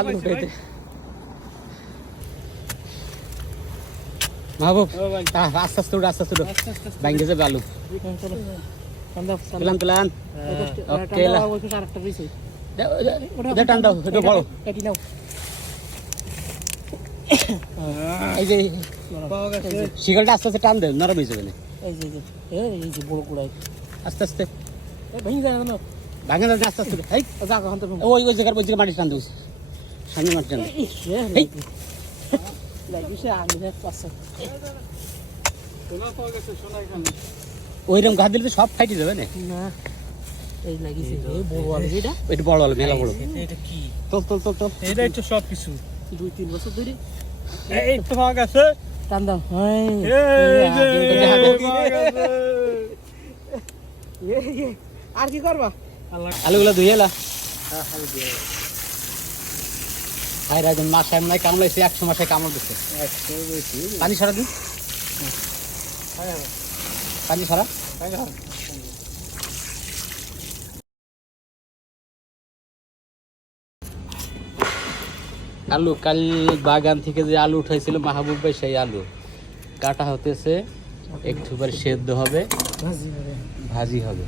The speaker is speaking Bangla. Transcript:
আলু উঠাইতে মাহবুব আস্তে আস্তে উঠে আস্তে আস্তে ভাঙ্গে যাবে আলু তুলান তুলান ওকে টান দাও একটু বড় এই যে শিকলটা আস্তে আস্তে টান দেন নরম হয়ে যাবে না আস্তে আস্তে ভাঙে যাবে আস্তে আস্তে ওই ওই জায়গার ওই জায়গায় মাটি টান দেবো সামনে মাটি টান ওইরকম ঘা দিলে তো সব ফাইটে যাবে না এটা বড় আলু মেলা বড় তোল তোল তোল তোল এটাই তো সব কিছু 2-3 বছর ধরে এই তো পাওয়া গেছে টান দাও আর কি করবা আলুগুলো ধুয়ে এলা হাই রাজন মাসে এমন কামড়াইছে 100 মাসে কামড় দিচ্ছে পানি সারা দিন পানি সারা আলু কাল বাগান থেকে যে আলু উঠাইছিল মাহবুব ভাই সেই আলু কাটা হতেছে একটু পরে সেদ্ধ হবে ভাজি হবে